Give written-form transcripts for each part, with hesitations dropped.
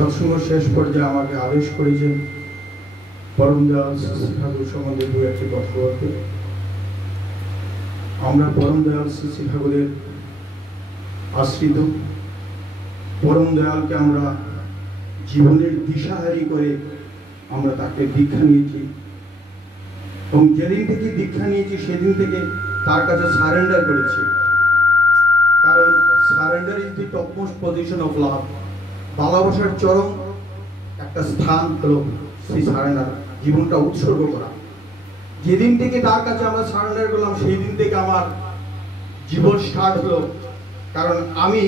সৎসঙ্গ শেষ পর্যায়ে আমাকে আদেশ করেছেন পরম দয়াল শ্রী ঠাকুর সম্বন্ধে দু একটি কথা বলতে। আমরা পরম দয়াল শ্রী ঠাকুরের আশ্রিত, পরম দয়ালকে আমরা জীবনের দিশাহারি করে আমরা তাকে দীক্ষা নিয়েছি, এবং যেদিন থেকে দীক্ষা নিয়েছি সেদিন থেকে তার কাছে সারেন্ডার করেছি। কারণ surrender is the topmost position of love. ভালোবাসার চরম একটা স্থান হলো সেই সারেন্ডার, জীবনটা উৎসর্গ করা। যেদিন থেকে তার কাছে আমরা সারেন্ডার করলাম সেই দিন থেকে আমার জীবন স্টার্ট হলো। কারণ আমি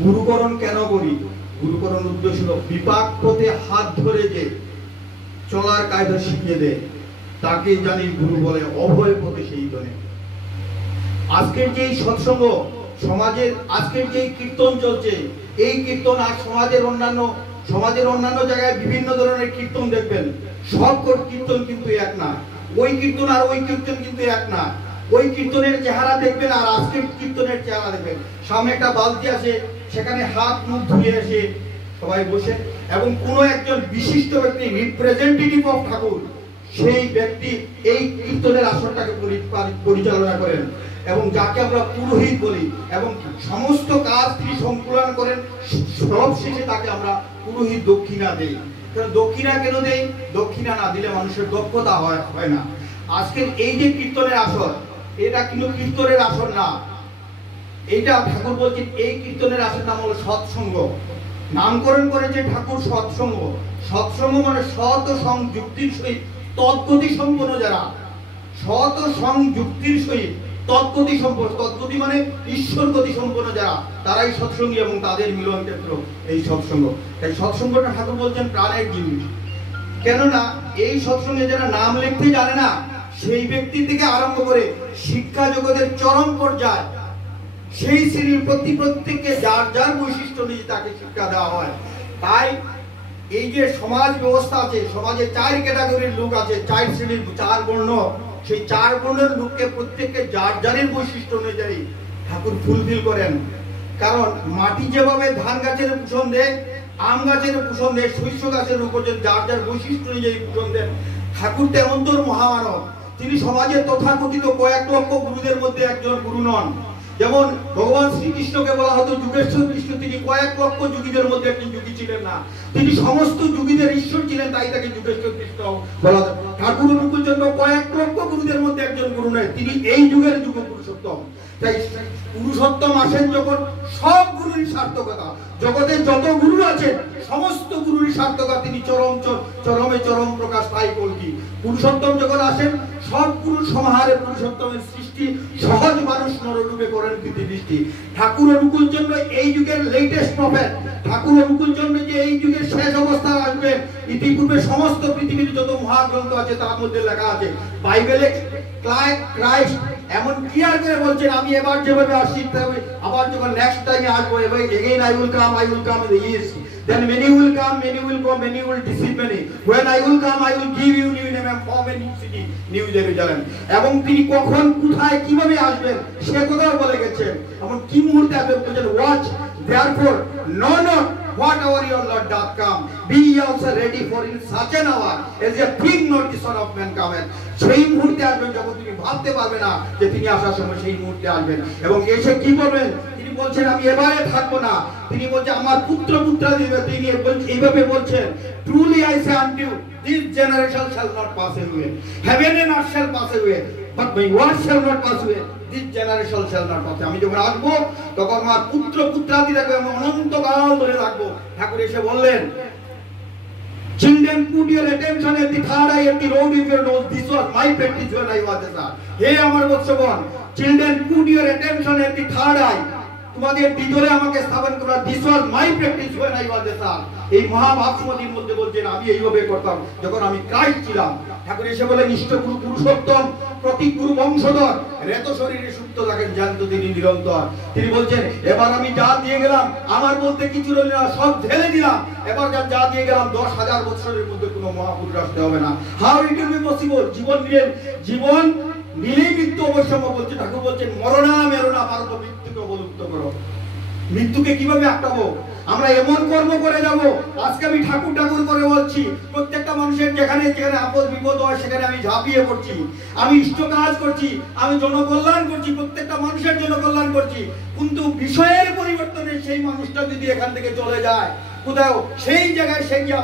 গুরুকরণ কেন করি? গুরুকরণ উদ্দেশ্য হলো বিপাক পথে হাত ধরে যে চলার কায়দা শিখিয়ে দেয় তাকে জানি গুরু বলে, অভয় পথে সেই জনে। আজকের যে সৎসঙ্গ সমাজের, আজকের যে কীর্তন চলছে, এই কীর্তন আর সমাজের অন্যান্য জায়গায় বিভিন্ন ধরনের কীর্তন দেখবেন, সব কীর্তন কিন্তু এক না। ওই কীর্তন আর ওই কীর্তন কিন্তু এক না। ওই কীর্তনের চেহারা দেখবেন আর আজকের কীর্তনের চেহারা দেখবেন। সামনে একটা বালতি আছে, সেখানে হাত মুখ ধুয়ে এসে সবাই বসে, এবং কোনো একজন বিশিষ্ট ব্যক্তি, রিপ্রেজেন্টেটিভ অফ ঠাকুর, সেই ব্যক্তি এই কীর্তনের আসরটাকে পরিচালনা করেন, এবং যাকে আমরা পুরোহিত বলি, এবং সমস্ত কাজ তিনি সম্পূর্ণ করেন। সব শেষে তাকে আমরা পুরোহিত দক্ষিণা দেই। দক্ষিণা কেন দেই? দক্ষিণা না দিলে মানুষের দক্ষতা হয় না। আজকের এই যে কীর্তনের আসর, এটা কিন্তু কীর্তনের আসর না। এইটা ঠাকুর বলছেন এই কীর্তনের আসর নাম হলো সৎসঙ্গ। নামকরণ করেছে ঠাকুর সৎসঙ্গ। সৎসঙ্গ মানে সৎ সংযুক্তির সহিত তৎগতি সম্পন্ন যারা, সৎ সংযুক্তির সহিত তৎগতি সম্পন্ন, তৎগতি মানে ঈশ্বর গতি সম্পন্ন যারা, তারাই সৎসঙ্গী, এবং তাদের মিলন ক্ষেত্র এই সৎসঙ্গ। তাই সৎসঙ্গটা ঠাকুর বলছেন প্রাণের জিনিস। কেননা এই সৎসঙ্গে যারা নাম লিখতে জানে না, সেই ব্যক্তি থেকে আরম্ভ করে শিক্ষা জগতের চরম পর্যায়, সেই শ্রেণীর প্রত্যেককে যার যার বৈশিষ্ট্য নিয়ে তাকে শিক্ষা দেওয়া হয়। তাই এই যে সমাজ ব্যবস্থা আছে, সমাজে 4 ক্যাটাগরির লোক আছে, 4 শ্রেণীর, 4 বর্ণ। সেই 4 বর্ণের লোককে প্রত্যেককে যার যারের বৈশিষ্ট্য অনুযায়ী ঠাকুর ফুলফিল করেন। কারণ মাটি যেভাবে ধান গাছের পোষণ দেয়, আম গাছের পোষণ দেয়, শস্য গাছের উপর যার যার বৈশিষ্ট্য অনুযায়ী পোষণ দেন, ঠাকুর তেমন তোর মহামানব। তিনি সমাজের তথাকথিত কয়েক লক্ষ গুরুদের মধ্যে একজন গুরু নন। যেমন ভগবান শ্রীকৃষ্ণকে বলা হতো যুগেশ্বর কৃষ্ণ, তিনি কয়েক লক্ষ যুগীদের মধ্যে একজন যুগী ছিলেন না, তিনি সমস্ত যুগীদের ঈশ্বর ছিলেন, তাই তাকে যুগেশ্বর কৃষ্ণ বলা হতো। ঠাকুর অনুকূল চন্দ্র কয়েক লক্ষ গুরুদের মধ্যে একজন গুরু নয়, তিনি এই যুগের যুগ পুরুষোত্তম। তাই পুরুষোত্তম আসেন যখন, সব গুরুরই সার্থকতা, জগতের যত গুরু আছেন সমস্ত গুরুরই সার্থকতা, তিনি চরমে চরম প্রকাশ পাই কলকি। পুরুষোত্তম যখন আসেন, সব গুরুর সমাহারে পুরুষোত্তমের সৃষ্টি, সহজ মানুষ নররূপে করেন পৃথিবী। ঠাকুর অনুকূল চন্দ্র এই যুগের লেটেস্ট প্রফেট। ঠাকুর অনুকূল চন্দ্র যে এই যুগের শেষ অবস্থায় আসবেন, ইতিপূর্বে সমস্ত পৃথিবীর যত মহাগ্রন্থ আছে তার মধ্যে লেখা আছে। বাইবেলে ক্রাইস্ট এমন ক্লিয়ার করে বলছেন, আমি এবার যেভাবে আসছি আবার যখন নেক্সট টাইমে আসবো, again I will come in the east, then many will come, many will go, many will deceive many. When I will come, I will give you new name and form a new city, New Jerusalem. এবং তিনি কখন, কোথায়, কিভাবে আসবেন সে কথাও বলে গেছেন। এবং কি মুহূর্তে আসবেন বলেছেন, watch therefore know not what hour your Lord doth come, be ye also ready, for in such an hour as a think not the Son of Man cometh. সেই মুহূর্তে আসবেন যখন তুমি ভাবতে পারবে না যে তিনি আসার সময়, সেই মুহূর্তে আসবেন। এবং এসে কি বলবেন? তিনি বলছেন আমি এবারে থাকবো না, তিনি বলছেন আমার পুত্র দিবে। তিনি এইভাবে বলছেন, truly I say unto you, this generation shall not pass away, heaven and earth shall pass away, but my word shall not pass away, this generation shall not pass away. আমি যখন আসবো তখন আমার পুত্রাদি থাকবে, আমি অনন্তকাল ধরে থাকবো। ঠাকুর এসে বললেন, children, put your attention at the third eye at the road with your nose. This was my practice when I was a child. Hey আমার বৎসগণ, children, put your attention at the third eye. তোমাদের ভিতরে আমাকে স্থাপন করা, this was my practice when I was a child. এই মহাভাবসুমতির মধ্যে বলছেন আমি এইভাবে করতাম যখন আমি ক্রাইস্ট ছিলাম। ঠাকুর এসে বলেন, ইষ্টগুরু পুরুষোত্তম, প্রতি গুরু বংশধর, রেত শরীরে সুপ্ত থাকেন, জানত তিনি নিরন্তর। তিনি বলছেন, এবার আমি যা দিয়ে গেলাম আমার বলতে কিছু রইল না, সব ঢেলে দিলাম। এবার যা দিয়ে গেলাম 10,000 বছরের মধ্যে কোনো মহাপুরুষ আসতে হবে না। How it will be possible? জীবন নিলেই মৃত্যু অবশ্যম্ভাবী। বলছে ঠাকুর বলছেন, মরণা মেরোনা, ভারত মৃত্যুকে অবলুপ্ত করো। মৃত্যুকে কিভাবে আটকাবো? আমরা এমন কর্ম করে যাব। আজকে আমি ঠাকুর ঠাকুর করে বলছি, প্রত্যেকটা মানুষের যেখানে যেখানে আপদ বিপদ হয় সেখানে আমি ঝাঁপিয়ে পড়ছি, আমি ইষ্ট কাজ করছি, আমি জনকল্যাণ করছি, প্রত্যেকটা মানুষের জনকল্যাণ করছি। কিন্তু বিষয়ের পরিবর্তনে সেই মানুষটা যদি এখান থেকে চলে যায় কোথাও, সেই জায়গায় সে গিয়ে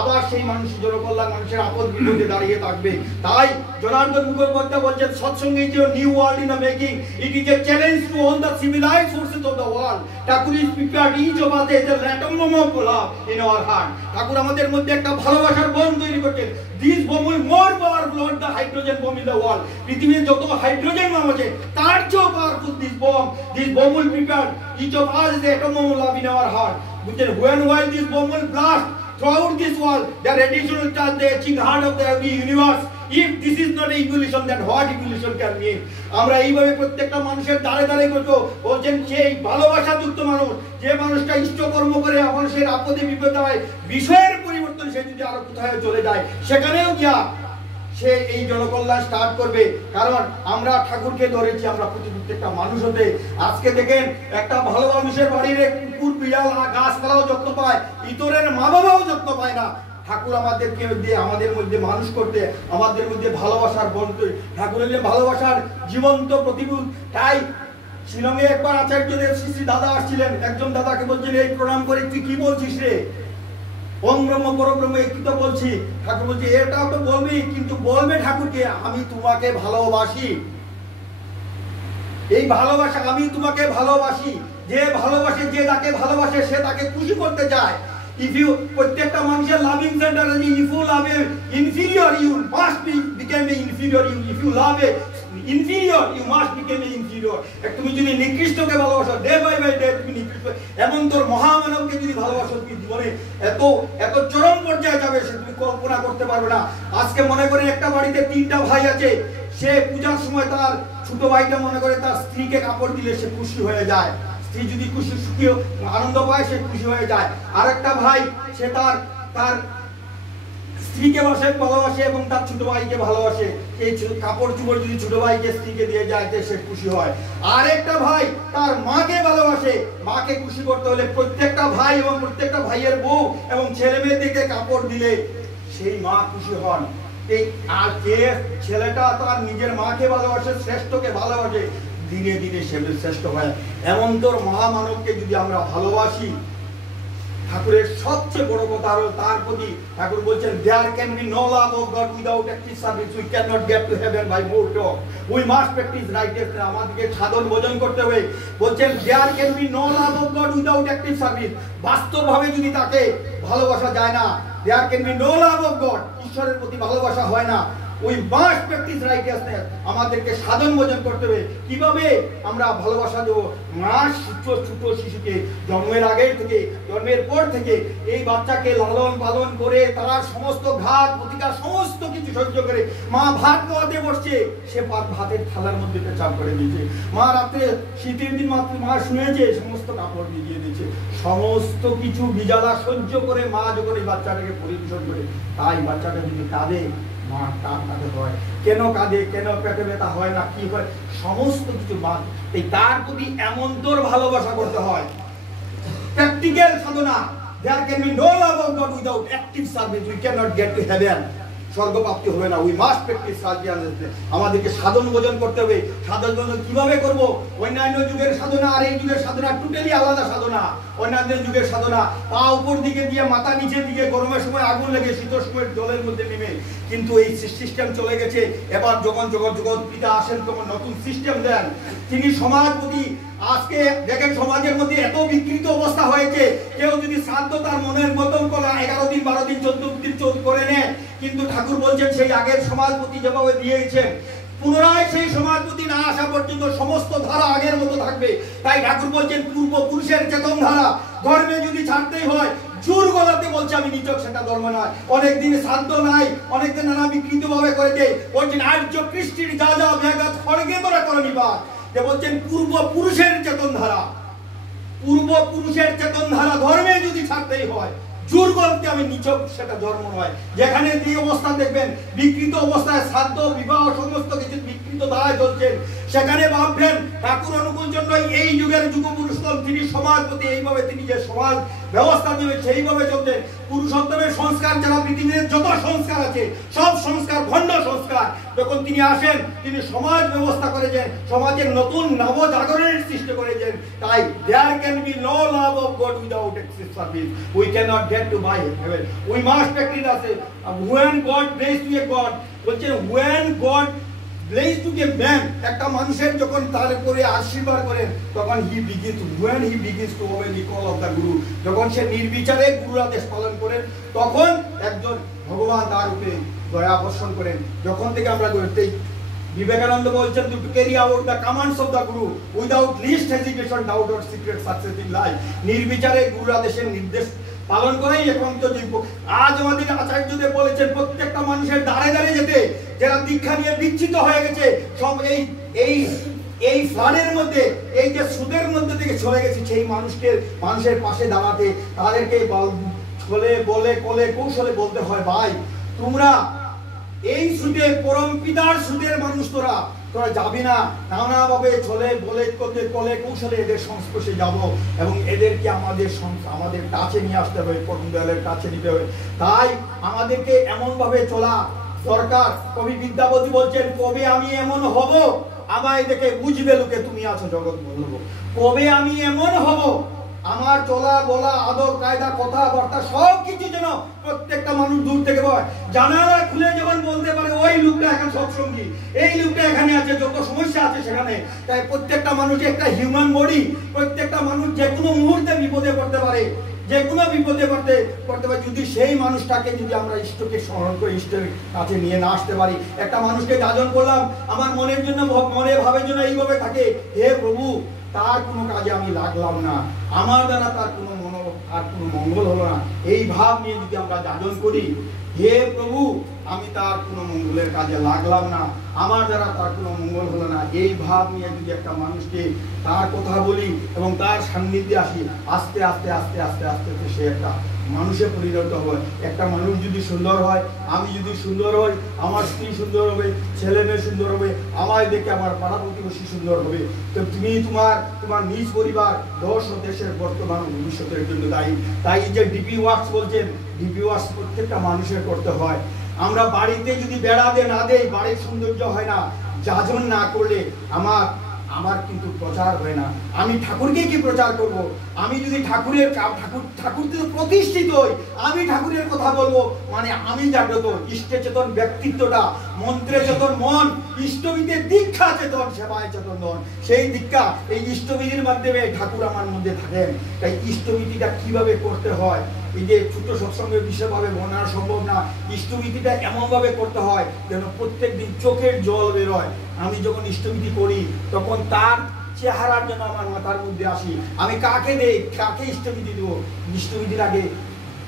আবার সেই মানুষের জনকল্যাণ, মানুষের আপদ বিপদে দাঁড়িয়ে থাকবে। তাই জনার্দন মুখোপাধ্যায় বলছেন, সৎসঙ্গে is a new world in the making, it is a challenge to all the civilised forces of the world. Thakur is prepared each of us as a atom of love in our heart. Thakur আমাদের মধ্যে একটা ভালোবাসার bomb তৈরি করছেন। This bomb will more powerful than the hydrogen bomb in the world. পৃথিবীতে যত hydrogen bomb আছে তার চেয়েও powerful this bomb will prepared each of us as a atom of love in our heart. While this bomb will blast throughout this world, the radiation will touch the aching heart of the every universe. If this is not a evolution, then what evolution can mean? আমরা এইভাবে প্রত্যেকটা মানুষের দ্বারে দ্বারে করবো। বলছেন সেই ভালোবাসাযুক্ত মানুষ, যে মানুষটা ইষ্টকর্ম করে মানুষের আপদে বিপদে হয়, বিষয়ের পরিবর্তন সে যদি আরো কোথায় চলে যায়, সেখানেও গিয়া সে এই জনকল্যাণ স্টার্ট করবে। কারণ আমরা ঠাকুরকে ধরেছি আমরা প্রত্যেকটা মানুষ হতে। আজকে দেখেন একটা ভালো মানুষের বাড়ির কুকুর বিড়াল গাছপালাও যত্ন পায়, ইতরের মা বাবাও যত্ন পায় না। ঠাকুর আমাদেরকে দিয়ে আমাদের মধ্যে মানুষ করতে, আমাদের মধ্যে ভালোবাসার বন্ধু, ঠাকুরের যে ভালোবাসার জীবন্ত প্রতিরূপ। তাই শিলংয়ে একবার আচার্যদেব শ্রী শ্রী দাদা আসছিলেন, একজন দাদাকে বলছেন, এই প্রণাম করে তুই কি বলছিস রে? ওম ব্রহ্ম পরব্রহ্ম একই তো বলছি। ঠাকুর বলছে, এটাও তো বলবি, কিন্তু বলবে ঠাকুরকে আমি তোমাকে ভালোবাসি। এই ভালোবাসা, আমি তোমাকে ভালোবাসি। যে ভালোবাসে, যে তাকে ভালোবাসে, সে তাকে খুশি করতে চায়। If you, প্রত্যেকটা মানুষের লাভিং সেন্টার আছে। If you love a inferior, you must become a inferior. If you love a inferior, you must become a inferior. তুমি যদি নিকৃষ্টকে ভালোবাসো, ডে বাই বাই ডে তুমি নিকৃষ্ট, এমন তোর মহামানবকে যদি ভালোবাসো, তুমি জীবনে এত এত চরম পর্যায়ে যাবে সে তুমি কল্পনা করতে পারবে না। আজকে মনে করে একটা বাড়িতে 3টা ভাই আছে, সে পূজার সময় তার ছোট ভাইটা মনে করে তার স্ত্রীকে কাপড় দিলে সে খুশি হয়ে যায়। স্ত্রী যদি খুশি সুখী আনন্দ পায়, সে খুশি হয়ে যায়। আর একটা ভাই সে তার স্ত্রীকে ভালোবাসে এবং তার ছোট ভাইকে ভালোবাসে। এই কাপড় চোপড় যদি ছোট ভাইকে স্ত্রীকে দিয়ে যায়, সে খুশি হয়। আর একটা ভাই তার মাকে ভালোবাসে। মাকে খুশি করতে হলে প্রত্যেকটা ভাই এবং প্রত্যেকটা ভাইয়ের বউ এবং ছেলে মেয়েদেরকে কাপড় দিলে সেই মা খুশি হন। এই আর যে ছেলেটা তার নিজের মাকে ভালোবাসে, শ্রেষ্ঠকে ভালোবাসে, ধীরে ধীরে সে শ্রেষ্ঠ হয়। এমন তোর মহামানবকে যদি আমরা ভালোবাসি, ঠাকুরের সবচেয়ে বড় কথা হলো তার প্রতি ঠাকুর বলছেন, there can be no love of God without active service. We cannot get to heaven by more talk. We must practice righteousness. আমাদেরকে সাধন ভজন করতে হবে। বলছেন, there can be no love of God without active service. বাস্তবভাবে যদি তাকে ভালোবাসা যায় না, there can be no love of God, ঈশ্বরের প্রতি ভালোবাসা হয় না। We must practice righteousness. আমাদেরকে সাধন ভজন করতে হবে। কিভাবে আমরা ভালোবাসা দেব? মা ছোট শিশুকে জন্মের আগে থেকে, জন্মের পর থেকে এই বাচ্চাকে লালন পালন করে তার সমস্ত ঘাত প্রতিকার সমস্ত কিছু সহ্য করে মা ভাত খাওয়াতে বসছে, সে ভাতের থালার মধ্যে পেঁচাপ করে দিয়েছে। মা রাত্রে শীতের দিন মাত্র মা শুনেছে, সমস্ত কাপড় ভিজিয়ে দিয়েছে, সমস্ত কিছু বিজালা সহ্য করে মা যখন এই বাচ্চাটাকে পরিবেশন করে, তাই বাচ্চাটা যদি কাঁদে, মা কাঁদে হয় কেন, কাঁদে কেন, পেটে ব্যথা হয় না, কি হয়, সমস্ত কিছু বাদ। এই তার প্রতি এমন তোর ভালোবাসা করতে হয়। Practical Sadhana. There can be no love of God without active service. We cannot get to heaven. স্বর্গপ্রাপ্তি হবে না। We must practice righteousness. আমাদেরকে সাধন ভজন করতে হবে। সাধন ভজন কিভাবে করব? অন্যান্য যুগের সাধনা আর এই যুগের সাধনা টোটালি আলাদা সাধনা। অন্যান্য যুগের সাধনা পা উপর দিকে দিয়ে মাথা নিচের দিকে, গরমের সময় আগুন লেগে শীতের সময় জলের মধ্যে নেমে, কিন্তু এই সিস্টেম চলে গেছে। এবার যখন জগৎ পিতা আসেন তখন নতুন সিস্টেম দেন। তিনি সমাজপতি। আজকে দেখেন সমাজের মধ্যে এত বিকৃত অবস্থা হয়েছে, কেউ যদি শ্রাদ্ধ তার মনের মতন করা 11 দিন 12 দিন 14 দিন করে নেয়, কিন্তু ঠাকুর বলছেন সেই আগের সমাজপতি যেভাবে দিয়েছেন, পুনরায় সেই সমাজপতি না আসা পর্যন্ত সমস্ত ধারা আগের মতো থাকবে। তাই ঠাকুর বলছেন পূর্বপুরুষের চেতন ধারা ধর্মে যদি ছাড়তেই হয়, জোর গলাতে বলছে আমি নিচক, সেটা ধর্ম নয়। অনেকদিন শ্রাদ্ধ নাই, অনেকদিন নানা বিকৃত ভাবে করেছে। বলছেন আর্য কৃষ্টির যা যা ব্যাঘাত স্বর্গে তোরা করনি বা, যে বলছেন পূর্বপুরুষের চেতন ধারা, পূর্বপুরুষের চেতন ধারা ধর্মে যদি ছাড়তেই হয়, জোর গলাতে আমি নিচক, সেটা ধর্ম নয়। যেখানে যে অবস্থা দেখবেন বিকৃত অবস্থায় শ্রাদ্ধ বিবাহ সমস্ত কিছু বিকৃত ধারায় চলছেন, সেখানে ভাববেন ঠাকুর অনুকূল জন্য এই যুগের যুগপুরুষ দৃষ্টিকোণ, তিনি সমাজপতি, এইভাবে তিনি যে সমাজ ব্যবস্থা দিবে সেইভাবে চলতে পুরুষোত্তমের সংস্কার যারা পৃথিবীর যত সংস্কার আছে সব সংস্কার ভণ্ড সংস্কার। যখন তিনি আসেন তিনি সমাজ ব্যবস্থা করেছেন, সমাজের নতুন নবজাগরণের সৃষ্টি করেছেন। তাই there can be no love of God without excessive service. We cannot get to buy heaven. We must practice as a when God bless to a God, বলছেন when God bless to a man, একটা মানুষের যখন তার উপরে আশীর্বাদ করেন তখন when he begins to obey the call of the Guru, যখন সে নির্বিচারে গুরুর আদেশ পালন করেন তখন একজন ভগবান তার উপরে দয়া বর্ষণ করেন। যখন থেকে আমরা করতে বিবেকানন্দ বলছেন to carry out the commands of the Guru without least hesitation, doubt or secret success in life, নির্বিচারে গুরুর আদেশের নির্দেশ পালন করেই একান্ত যোগ্য। আজ আমাদের আচার্যদেব বলেছেন প্রত্যেকটা মানুষের দাঁড়ে দাঁড়ে যেতে, যারা দীক্ষা নিয়ে বিচ্ছিত হয়ে গেছে, সব এই ফ্লাডের মধ্যে, এই যে সুদের মধ্যে থেকে চলে গেছে, সেই মানুষের পাশে দাঁড়াতে, তাদেরকে বলে কোলে কৌশলে বলতে হয়, ভাই তোমরা এই সুদে পরম পিতার সুদের মানুষ, তোরা যাবি না, নানাভাবে চলে বলে কোলে কৌশলে এদের সংস্পর্শে যাব এবং এদেরকে আমাদের কাছে নিয়ে আসতে হবে, পরম দয়ালের কাছে নিতে হবে। তাই আমাদেরকে এমন ভাবে চলা দরকার। কবি বিদ্যাপতি বলছেন, কবে আমি এমন হব আমায় দেখে বুঝবে লোকে তুমি আছো জগৎ বলব। কবে আমি এমন হব আমার চলা বলা আদব কায়দা কথাবার্তা সবকিছু যেন প্রত্যেকটা মানুষ দূর থেকে বয়, জানালা খুলে যখন বলতে পারে ওই লোকটা এখন সৎসঙ্গী, এই লোকটা এখানে আছে, যত সমস্যা আছে সেখানে। তাই প্রত্যেকটা মানুষ একটা হিউম্যান বডি, প্রত্যেকটা মানুষ যে কোনো মুহূর্তে বিপদে পড়তে পারে, যে কোনো বিপদে পড়তে পারে। যদি সেই মানুষটাকে যদি আমরা ইষ্টকে স্মরণ করে ইষ্টের কাছে নিয়ে না আসতে পারি, একটা মানুষকে যাজন করলাম আমার মনের জন্য, মনে ভাবের জন্য এইভাবে থাকে, হে প্রভু তার কোনো কাজে আমি লাগলাম না, আমার দ্বারা তার কোনো মঙ্গল হলো না, এই ভাব নিয়ে যদি আমরা যাজন করি, হে প্রভু আমি তার কোনো মঙ্গলের কাজে লাগলাম না, আমার দ্বারা তার কোনো মঙ্গল হলো না, এই ভাব নিয়ে যদি একটা মানুষকে তার কথা বলি এবং তার সান্নিধ্যে আসি, আস্তে আস্তে আস্তে আস্তে আস্তে সে একটা মানুষে পরিণত হয়। একটা মানুষ যদি সুন্দর হয়, আমি যদি সুন্দর হই, আমার স্ত্রী সুন্দর হবে, ছেলে মেয়ে সুন্দর হবে, আমায় দেখে আমার পাড়া প্রতিবেশী সুন্দর হবে। তো তুমি তোমার নিজ পরিবার, দেশ ও দেশের বর্তমান ভবিষ্যতের জন্য দায়ী। তাই যে ডিপি ওয়ার্কস বলছেন, ডিপি ওয়ার্কস প্রত্যেকটা মানুষের করতে হয়। আমরা বাড়িতে যদি বেড়াতে না দেই, বাড়ির সৌন্দর্য হয় না। যাজন না করলে আমার কিন্তু প্রচার হয় না। আমি ঠাকুরকে কি প্রচার করব? আমি যদি ঠাকুর প্রতিষ্ঠিত হই, আমি ঠাকুরের কথা বলবো, মানে আমি জাগ্রত, ইষ্টে চেতন ব্যক্তিত্বটা, মন্ত্রে চেতন মন, ইষ্টবিদের দীক্ষা চেতন, সেবায় চেতন মন। সেই দীক্ষা এই ইষ্টবিধির মাধ্যমে ঠাকুর আমার মধ্যে থাকেন। তাই ইষ্টবিধিটা কিভাবে করতে হয়, এই যে ছোট সৎসঙ্গের বিশেষভাবে বর্ণনা সম্ভব না। ইষ্টবিধিটা এমনভাবে করতে হয় যেন প্রত্যেক দিন চোখের জল বেরোয়। আমি যখন ইষ্টবিধি করি তখন তার চেহারার জন্য আমার মাথার মধ্যে আসি, আমি কাকে দেই, কাকে ইষ্টবিধি দেবো। ইষ্টবিধির আগে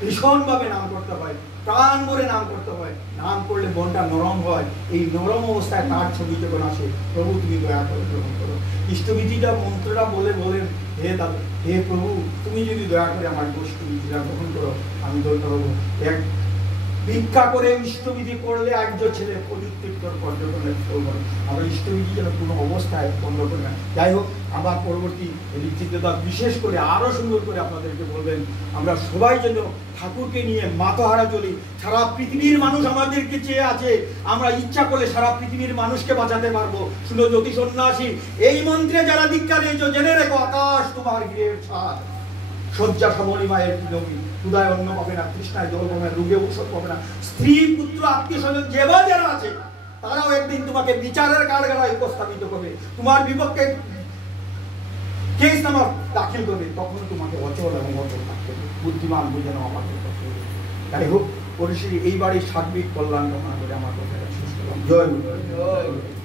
ভীষণভাবে নাম করতে হয়, প্রাণ ভরে নাম করতে হয়। নাম করলে মনটা নরম হয়। এই নরম অবস্থায় তার ছবি যখন আসে, প্রভু তুমি দয়া করে গ্রহণ করো। ইষ্টবিধিটা মন্ত্রটা বলেন, হে দাদা, হে প্রভু তুমি যদি দয়া করে আমার ইষ্টবিধিটা গ্রহণ করো, আমি ধরতে হবো। এক ভিক্ষা করে ইষ্টবিধি করলে আর্য ছেলে পরিতৃপ্তর পর্যটনের ফল। আমরা ইষ্টবিধি যেন কোনো অবস্থায় বন্ধ করি না। যাই হোক, আবার পরবর্তী ঋচিতদা বিশেষ করে আরো সুন্দর করে আপনাদেরকে বলবেন, আমরা সবাই যেন ঠাকুরকে নিয়ে মাতহারা চলি। সারা পৃথিবীর মানুষ আমাদেরকে চেয়ে আছে, আমরা ইচ্ছা করলে সারা পৃথিবীর মানুষকে বাঁচাতে পারবো। শুনো জ্যোতি সন্ন্যাসী, এই মন্ত্রে যারা দীক্ষা নিয়েছো জেনে রেখো, আকাশ তোমার গৃহের ছাদ, শয্যা সমরি মায়ের নবী, ক্ষুধায় অন্ন পাবে না, তৃষ্ণায় জল পাবে না, রোগে ঔষধ পাবে না। স্ত্রী পুত্র আত্মীয় স্বজন যারা আছে তারাও একদিন তোমাকে বিচারের কাঠগড়ায় উপস্থাপিত করবে, তোমার বিপক্ষে কেস নামা দাখিল করবে, তখন তোমাকে অচল এবং অচল থাকতে হবে। বুদ্ধিমান বুঝে নাও আমাকে। যাই হোক, পরিশেষে এই বাড়ির সার্বিক কল্যাণ কামনা করে আমার কথা শেষ করলাম। জয় গুরু।